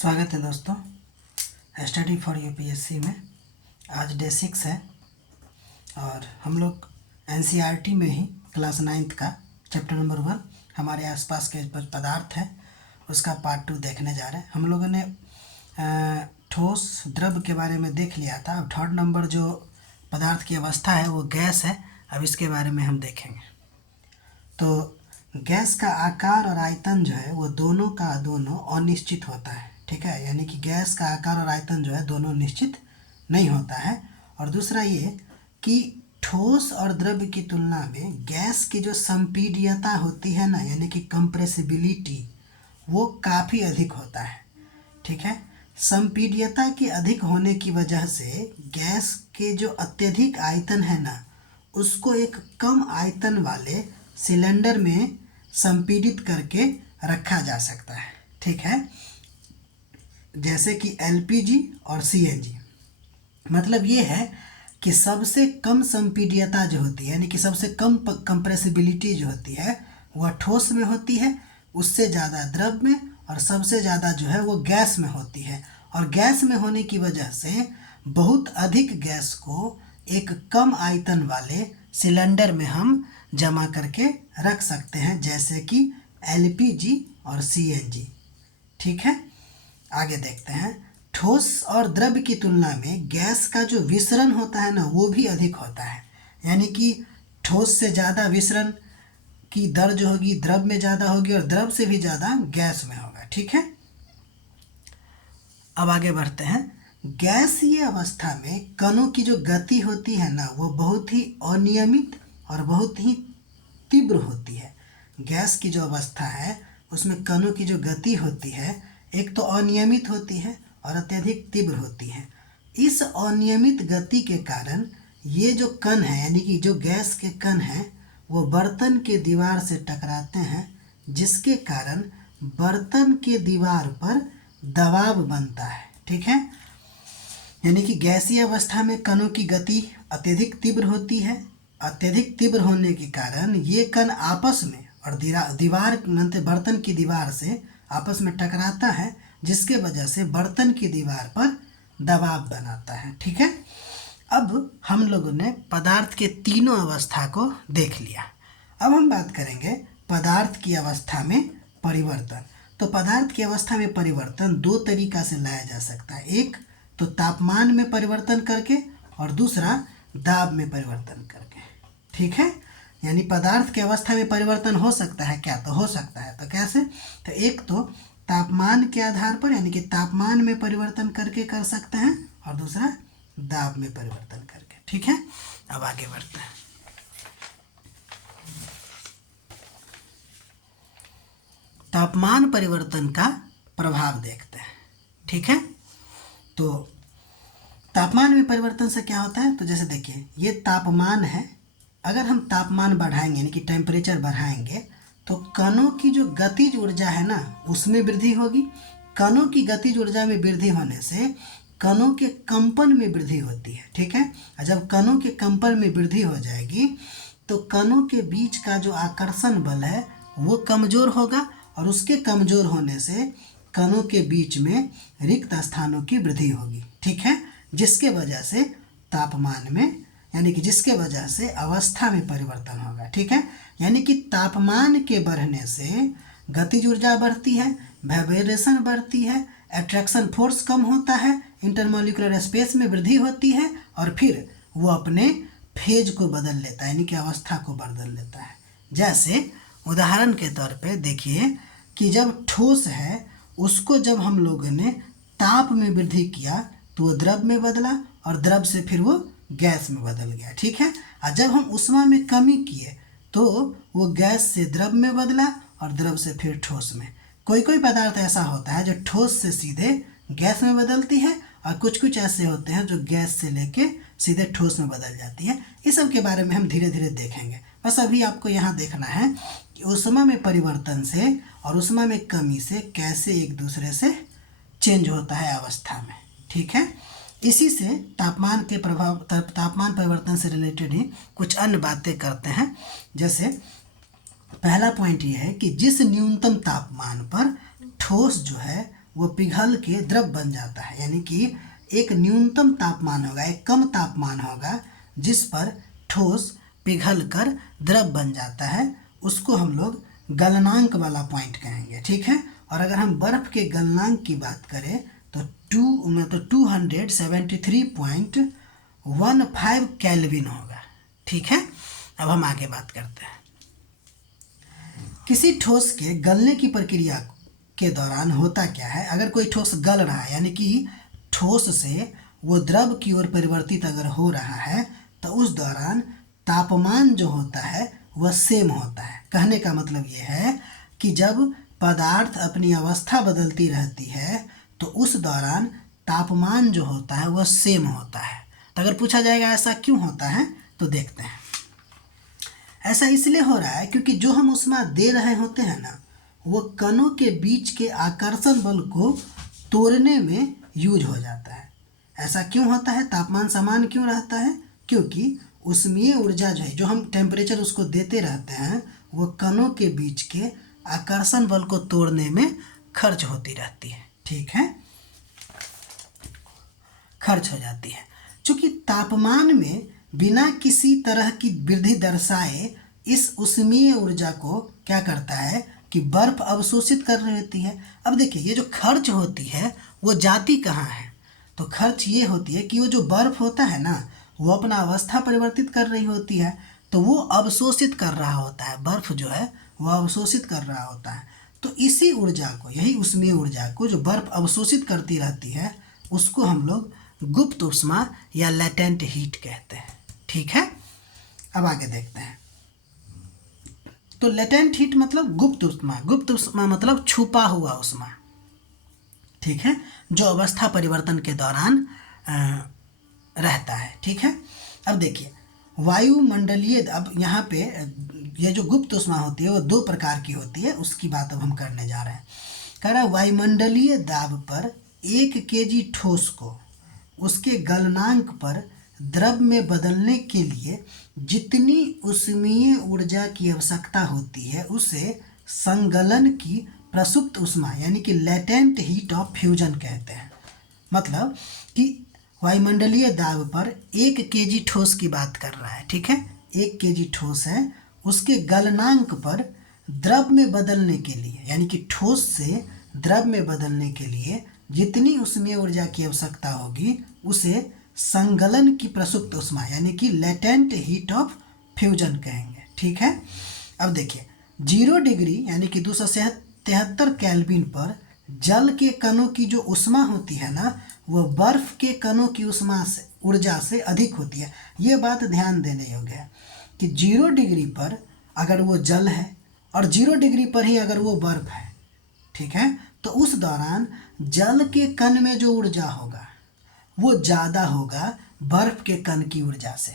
स्वागत है दोस्तों स्टडी फॉर यूपीएससी में। आज डे 6 है और हम लोग एनसीईआरटी में ही क्लास 9th का चैप्टर नंबर 1 हमारे आसपास के पदार्थ है उसका पार्ट 2 देखने जा रहे हैं। हम लोगों ने ठोस द्रव के बारे में देख लिया था। अब थर्ड नंबर जो पदार्थ की अवस्था है वो गैस है। अब इसके बारे में हम देखेंगे। तो गैस का आकार और आयतन जो है वो दोनों का दोनों अनिश्चित होता है, ठीक है। यानी कि गैस का आकार और आयतन जो है दोनों निश्चित नहीं होता है। और दूसरा ये कि ठोस और द्रव्य की तुलना में गैस की जो संपीड्यता होती है ना, यानी कि कंप्रेसिबिलिटी, वो काफ़ी अधिक होता है, ठीक है। संपीड्यता के अधिक होने की वजह से गैस के जो अत्यधिक आयतन है ना, उसको एक कम आयतन वाले सिलेंडर में संपीड़ित करके रखा जा सकता है, ठीक है। जैसे कि एलपीजी और सीएनजी। मतलब ये है कि सबसे कम संपीड्यता जो होती है, यानी कि सबसे कम कंप्रेसिबिलिटी जो होती है वह ठोस में होती है, उससे ज़्यादा द्रव में, और सबसे ज़्यादा जो है वो गैस में होती है। और गैस में होने की वजह से बहुत अधिक गैस को एक कम आयतन वाले सिलेंडर में हम जमा करके रख सकते हैं, जैसे कि एलपीजी और सीएनजी, ठीक है। आगे देखते हैं। ठोस और द्रव्य की तुलना में गैस का जो विसरण होता है ना, वो भी अधिक होता है। यानी कि ठोस से ज़्यादा विसरण की दर जो होगी द्रव में ज़्यादा होगी, और द्रव से भी ज़्यादा गैस में होगा, ठीक है। अब आगे बढ़ते हैं। गैसीय अवस्था में कणों की जो गति होती है ना, वो बहुत ही अनियमित और बहुत ही तीव्र होती है। गैस की जो अवस्था है उसमें कणों की जो गति होती है एक तो अनियमित होती है और अत्यधिक तीव्र होती है। इस अनियमित गति के कारण ये जो कण है, यानी कि जो गैस के कण हैं, वो बर्तन के दीवार से टकराते हैं, जिसके कारण बर्तन के दीवार पर दबाव बनता है, ठीक है। यानी कि गैसीय अवस्था में कणों की गति अत्यधिक तीव्र होती है। अत्यधिक तीव्र होने के कारण ये कण आपस में और दीवार बर्तन की दीवार से आपस में टकराता है, जिसके वजह से बर्तन की दीवार पर दबाव बनाता है, ठीक है। अब हम लोगों ने पदार्थ के तीनों अवस्था को देख लिया। अब हम बात करेंगे पदार्थ की अवस्था में परिवर्तन। तो पदार्थ की अवस्था में परिवर्तन दो तरीका से लाया जा सकता है। एक तो तापमान में परिवर्तन करके, और दूसरा दाब में परिवर्तन करके, ठीक है। यानी पदार्थ की अवस्था में परिवर्तन हो सकता है क्या? तो हो सकता है। तो कैसे? तो एक तो तापमान के आधार पर, यानी कि तापमान में परिवर्तन करके कर सकते हैं, और दूसरा दाब में परिवर्तन करके, ठीक है। अब आगे बढ़ते हैं। तापमान परिवर्तन का प्रभाव देखते हैं, ठीक है। तो तापमान में परिवर्तन से क्या होता है? तो जैसे देखिए, ये तापमान है। अगर हम तापमान बढ़ाएंगे, यानी कि टेम्परेचर बढ़ाएंगे, तो कणों की जो गतिज ऊर्जा है ना, उसमें वृद्धि होगी। कणों की गतिज ऊर्जा में वृद्धि होने से कणों के कंपन में वृद्धि होती है, ठीक है। और जब कणों के कंपन में वृद्धि हो जाएगी तो कणों के बीच का जो आकर्षण बल है वो कमज़ोर होगा, और उसके कमज़ोर होने से कणों के बीच में रिक्त स्थानों की वृद्धि होगी, ठीक है। जिसके वजह से तापमान में, यानी कि जिसके वजह से अवस्था में परिवर्तन होगा, ठीक है। यानी कि तापमान के बढ़ने से गतिज ऊर्जा बढ़ती है, वाइब्रेशन बढ़ती है, अट्रैक्शन फोर्स कम होता है, इंटरमॉलिक्यूलर स्पेस में वृद्धि होती है, और फिर वो अपने फेज को बदल लेता है, यानी कि अवस्था को बदल लेता है। जैसे उदाहरण के तौर पे देखिए कि जब ठोस है उसको जब हम लोगों ने ताप में वृद्धि किया तो वो द्रव में बदला, और द्रव से फिर वो गैस में बदल गया, ठीक है। और जब हम ऊष्मा में कमी किए तो वो गैस से द्रव में बदला, और द्रव से फिर ठोस में। कोई कोई पदार्थ ऐसा होता है जो ठोस से सीधे गैस में बदलती है, और कुछ कुछ ऐसे होते हैं जो गैस से लेके सीधे ठोस में बदल जाती है। इस सब के बारे में हम धीरे धीरे देखेंगे। बस अभी आपको यहाँ देखना है कि ऊष्मा में परिवर्तन से और ऊष्मा में कमी से कैसे एक दूसरे से चेंज होता है अवस्था में, ठीक है। इसी से तापमान के प्रभाव, तापमान परिवर्तन से रिलेटेड ही कुछ अन्य बातें करते हैं। जैसे पहला पॉइंट ये है कि जिस न्यूनतम तापमान पर ठोस जो है वो पिघल के द्रव बन जाता है। यानी कि एक न्यूनतम तापमान होगा, एक कम तापमान होगा जिस पर ठोस पिघल कर द्रव बन जाता है, उसको हम लोग गलनांक वाला पॉइंट कहेंगे। ठीक है। और अगर हम बर्फ़ के गलनांक की बात करें तो 273.15 केल्विन होगा। ठीक है। अब हम आगे बात करते हैं। किसी ठोस के गलने की प्रक्रिया के दौरान होता क्या है। अगर कोई ठोस गल रहा है यानी कि ठोस से वो द्रव की ओर परिवर्तित अगर हो रहा है तो उस दौरान तापमान जो होता है वह सेम होता है। कहने का मतलब ये है कि जब पदार्थ अपनी अवस्था बदलती रहती है तो उस दौरान तापमान जो होता है वह सेम होता है। तो अगर पूछा जाएगा ऐसा क्यों होता है तो देखते हैं। ऐसा इसलिए हो रहा है क्योंकि जो हम ऊष्मा दे रहे होते हैं ना, वो कणों के बीच के आकर्षण बल को तोड़ने में यूज हो जाता है। ऐसा क्यों होता है, तापमान समान क्यों रहता है, क्योंकि ऊष्मीय ऊर्जा जो है, जो हम टेम्परेचर उसको देते रहते हैं, वो कणों के बीच के आकर्षण बल को तोड़ने में खर्च होती रहती है। ठीक है, खर्च हो जाती है। चूँकि तापमान में बिना किसी तरह की वृद्धि दर्शाए इस ऊष्मीय ऊर्जा को क्या करता है कि बर्फ अवशोषित कर रही होती है। अब देखिए, ये जो खर्च होती है वो जाती कहाँ है, तो खर्च ये होती है कि वो जो बर्फ होता है ना, वो अपना अवस्था परिवर्तित कर रही होती है, तो वो अवशोषित कर रहा होता है। बर्फ जो है वो अवशोषित कर रहा होता है। तो इसी ऊर्जा को, यही ऊष्मीय ऊर्जा को जो बर्फ अवशोषित करती रहती है, उसको हम लोग गुप्त ऊष्मा या लेटेंट हीट कहते हैं। ठीक है। अब आगे देखते हैं। तो लेटेंट हीट मतलब गुप्त ऊष्मा। गुप्त ऊष्मा मतलब छुपा हुआ ऊष्मा। ठीक है, जो अवस्था परिवर्तन के दौरान रहता है। ठीक है। अब देखिए, वायुमंडलीय, अब यहाँ पे ये जो गुप्त ऊष्मा होती है वो दो प्रकार की होती है, उसकी बात अब हम करने जा रहे हैं। कह रहा है वायुमंडलीय दाब पर 1 केजी ठोस को उसके गलनांक पर द्रव में बदलने के लिए जितनी ऊष्मीय ऊर्जा की आवश्यकता होती है उसे संगलन की प्रसुप्त ऊष्मा यानी कि लेटेंट हीट ऑफ फ्यूजन कहते हैं। मतलब कि वायुमंडलीय दाब पर 1 केजी ठोस की बात कर रहा है। ठीक है, 1 केजी ठोस है, उसके गलनांक पर द्रव में बदलने के लिए यानी कि ठोस से द्रव में बदलने के लिए जितनी ऊष्मीय ऊर्जा की आवश्यकता होगी उसे संगलन की प्रसुप्त ऊष्मा यानी कि लेटेंट हीट ऑफ फ्यूजन कहेंगे। ठीक है। अब देखिए, 0 डिग्री यानी कि 273 केल्विन पर जल के कणों की जो ऊष्मा होती है ना, वो बर्फ के कणों की ऊर्जा से अधिक होती है। ये बात ध्यान देने योग्य है कि 0 डिग्री पर अगर वो जल है और 0 डिग्री पर ही अगर वो बर्फ है, ठीक है, तो उस दौरान जल के कण में जो ऊर्जा होगा वो ज़्यादा होगा बर्फ के कण की ऊर्जा से।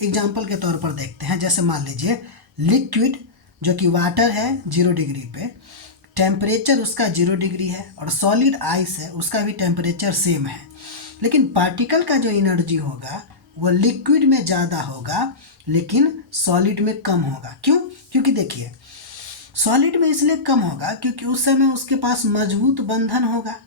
एग्जाम्पल के तौर पर देखते हैं, जैसे मान लीजिए लिक्विड जो कि वाटर है 0 डिग्री पे, टेम्परेचर उसका 0 डिग्री है, और सॉलिड आइस है उसका भी टेम्परेचर सेम है, लेकिन पार्टिकल का जो एनर्जी होगा वो लिक्विड में ज़्यादा होगा लेकिन सॉलिड में कम होगा। क्यों? क्योंकि देखिए, सॉलिड में इसलिए कम होगा क्योंकि उस समय उसके पास मजबूत बंधन होगा।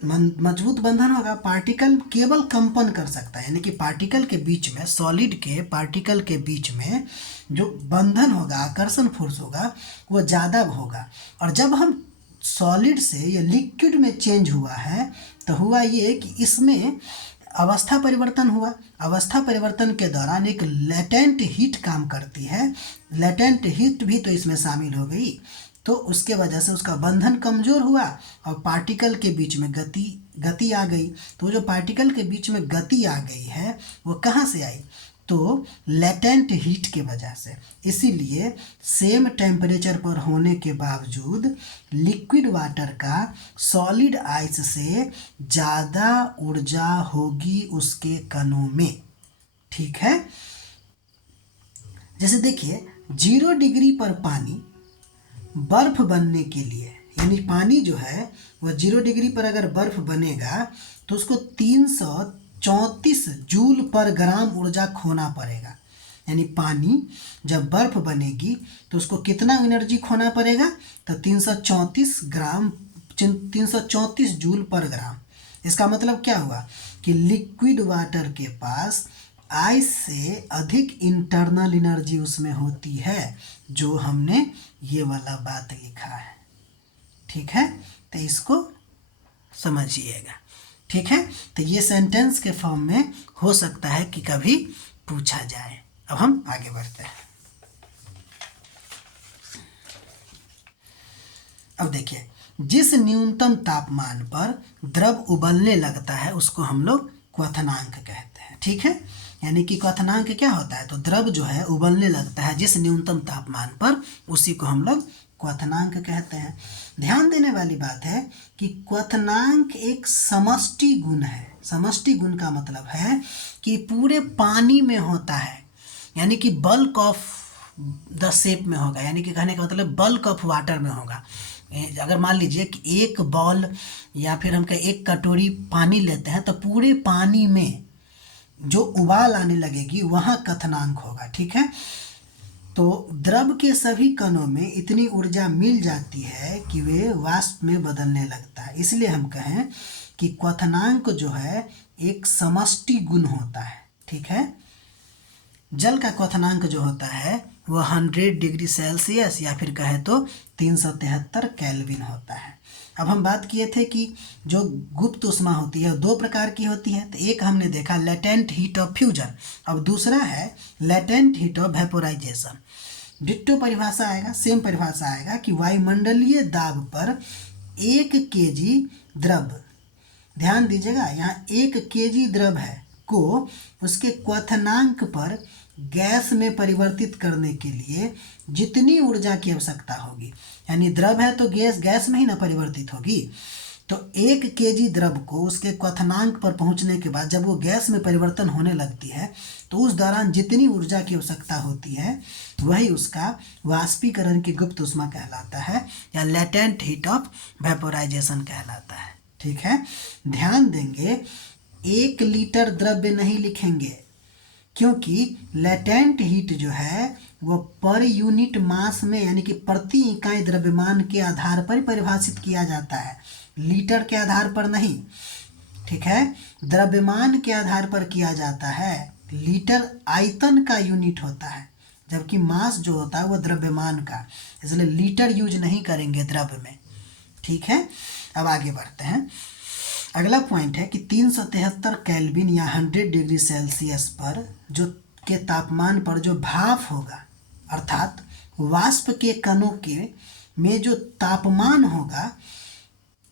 मजबूत बंधन होगा, पार्टिकल केवल कंपन कर सकता है, यानी कि पार्टिकल के बीच में, सॉलिड के पार्टिकल के बीच में जो बंधन होगा, आकर्षण फोर्स होगा, वो ज़्यादा होगा। और जब हम सॉलिड से या लिक्विड में चेंज हुआ है तो हुआ ये कि इसमें अवस्था परिवर्तन हुआ। अवस्था परिवर्तन के दौरान एक लेटेंट हीट काम करती है, लेटेंट हीट भी तो इसमें शामिल हो गई, तो उसके वजह से उसका बंधन कमज़ोर हुआ और पार्टिकल के बीच में गति आ गई। तो जो पार्टिकल के बीच में गति आ गई है वो कहाँ से आई? तो लेटेंट हीट के वजह से। इसीलिए सेम टेम्परेचर पर होने के बावजूद लिक्विड वाटर का सॉलिड आइस से ज़्यादा ऊर्जा होगी उसके कणों में। ठीक है। जैसे देखिए, 0 डिग्री पर पानी बर्फ बनने के लिए, यानी पानी जो है वह 0 डिग्री पर अगर बर्फ बनेगा तो उसको 334 जूल पर ग्राम ऊर्जा खोना पड़ेगा। यानी पानी जब बर्फ बनेगी तो उसको कितना एनर्जी खोना पड़ेगा? तो 334 334 जूल पर ग्राम। इसका मतलब क्या हुआ कि लिक्विड वाटर के पास आइस से अधिक इंटरनल एनर्जी उसमें होती है, जो हमने ये वाला बात लिखा है। ठीक है, तो इसको समझिएगा। ठीक है, तो ये सेंटेंस के फॉर्म में हो सकता है कि कभी पूछा जाए। अब हम आगे बढ़ते हैं। अब देखिए, जिस न्यूनतम तापमान पर द्रव उबलने लगता है उसको हम लोग क्वथनांक कहते हैं। ठीक है, यानी कि क्वथनांक क्या होता है, तो द्रव जो है उबलने लगता है जिस न्यूनतम तापमान पर, उसी को हम लोग क्वथनांक कहते हैं। ध्यान देने वाली बात है कि क्वथनांक एक समष्टि गुण है। समष्टि गुण का मतलब है कि पूरे पानी में होता है, यानी कि बल्क ऑफ द शेप में होगा, यानी कि कहने का मतलब बल्क ऑफ वाटर में होगा। अगर मान लीजिए कि एक बॉल या फिर हम कहें एक कटोरी पानी लेते हैं, तो पूरे पानी में जो उबाल आने लगेगी वहाँ क्वथनांक होगा। ठीक है, तो द्रव के सभी कणों में इतनी ऊर्जा मिल जाती है कि वे वाष्प में बदलने लगता है। इसलिए हम कहें कि क्वथनांक जो है एक समष्टि गुण होता है। ठीक है, जल का क्वथनांक जो होता है वह 100 डिग्री सेल्सियस या फिर कहे तो 373 केल्विन होता है। अब हम बात किए थे कि जो गुप्त ऊष्मा होती है दो प्रकार की होती है। तो एक हमने देखा लेटेंट हीट ऑफ फ्यूजन, अब दूसरा है latent heat of vaporisation. Ditto परिभाषा आएगा, सेम परिभाषा आएगा कि वायुमंडलीय दाब पर 1 केजी द्रव, ध्यान दीजिएगा यहाँ 1 केजी द्रव है को उसके क्वथनांक पर गैस में परिवर्तित करने के लिए जितनी ऊर्जा की आवश्यकता होगी, यानी द्रव है तो गैस में ही ना परिवर्तित होगी, तो 1 केजी द्रव को उसके क्वथनांक पर पहुंचने के बाद जब वो गैस में परिवर्तन होने लगती है तो उस दौरान जितनी ऊर्जा की आवश्यकता होती है वही उसका वाष्पीकरण की गुप्त ऊष्मा कहलाता है या लेटेंट हीट ऑफ वेपोराइजेशन कहलाता है। ठीक है, ध्यान देंगे 1 लीटर द्रव्य नहीं लिखेंगे, क्योंकि लेटेंट हीट जो है वो पर यूनिट मास में यानी कि प्रति इकाई द्रव्यमान के आधार पर परिभाषित किया जाता है, लीटर के आधार पर नहीं। ठीक है, द्रव्यमान के आधार पर किया जाता है। लीटर आयतन का यूनिट होता है, जबकि मास जो होता है वो द्रव्यमान का, इसलिए लीटर यूज नहीं करेंगे द्रव्य में। ठीक है, अब आगे बढ़ते हैं। अगला पॉइंट है कि 373 केल्विन या 100 डिग्री सेल्सियस पर जो के तापमान पर जो भाप होगा, अर्थात वाष्प के कणों के में जो तापमान होगा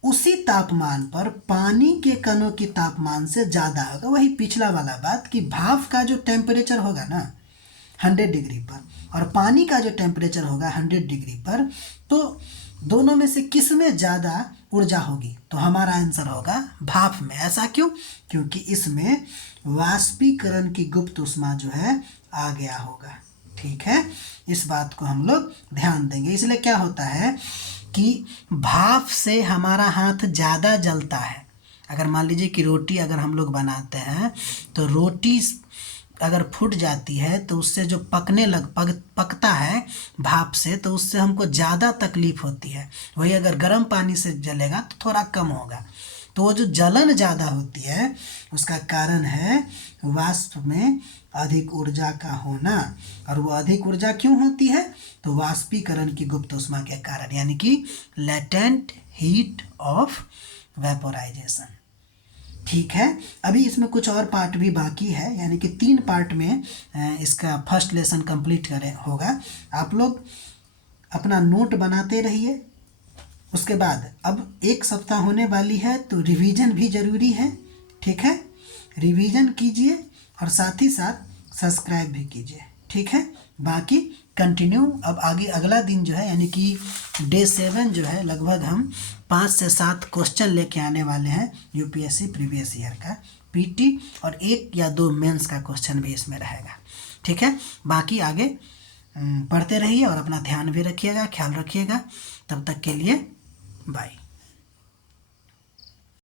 उसी तापमान पर पानी के कणों के तापमान से ज़्यादा होगा। वही पिछला वाला बात कि भाप का जो टेम्परेचर होगा ना 100 डिग्री पर और पानी का जो टेम्परेचर होगा 100 डिग्री पर, तो दोनों में से किस में ज़्यादा ऊर्जा होगी, तो हमारा आंसर होगा भाप में। ऐसा क्यों? क्योंकि इसमें वाष्पीकरण की गुप्त ऊष्मा जो है आ गया होगा। ठीक है, इस बात को हम लोग ध्यान देंगे। इसलिए क्या होता है कि भाप से हमारा हाथ ज़्यादा जलता है। अगर मान लीजिए कि रोटी अगर हम लोग बनाते हैं तो रोटी अगर फूट जाती है तो उससे जो पकता है भाप से, तो उससे हमको ज़्यादा तकलीफ होती है। वही अगर गर्म पानी से जलेगा तो थोड़ा कम होगा। तो वो जो जलन ज़्यादा होती है उसका कारण है वाष्प में अधिक ऊर्जा का होना। और वो अधिक ऊर्जा क्यों होती है? तो वाष्पीकरण की गुप्त ऊष्मा के कारण, यानी कि लेटेंट हीट ऑफ वेपोराइजेशन। ठीक है, अभी इसमें कुछ और पार्ट भी बाकी है, यानी कि 3 पार्ट में इसका फर्स्ट लेसन कंप्लीट होगा। आप लोग अपना नोट बनाते रहिए। उसके बाद अब 1 सप्ताह होने वाली है तो रिवीजन भी ज़रूरी है। ठीक है, रिवीजन कीजिए और साथ ही साथ सब्सक्राइब भी कीजिए। ठीक है, बाकी कंटिन्यू। अब आगे अगला दिन जो है यानी कि डे 7 जो है लगभग हम 5 से 7 क्वेश्चन लेके आने वाले हैं यूपीएससी प्रीवियस ईयर का, पीटी और 1 या 2 मेंस का क्वेश्चन भी इसमें रहेगा। ठीक है, बाकी आगे पढ़ते रहिए और अपना ध्यान भी रखिएगा, ख्याल रखिएगा। तब तक के लिए बाय।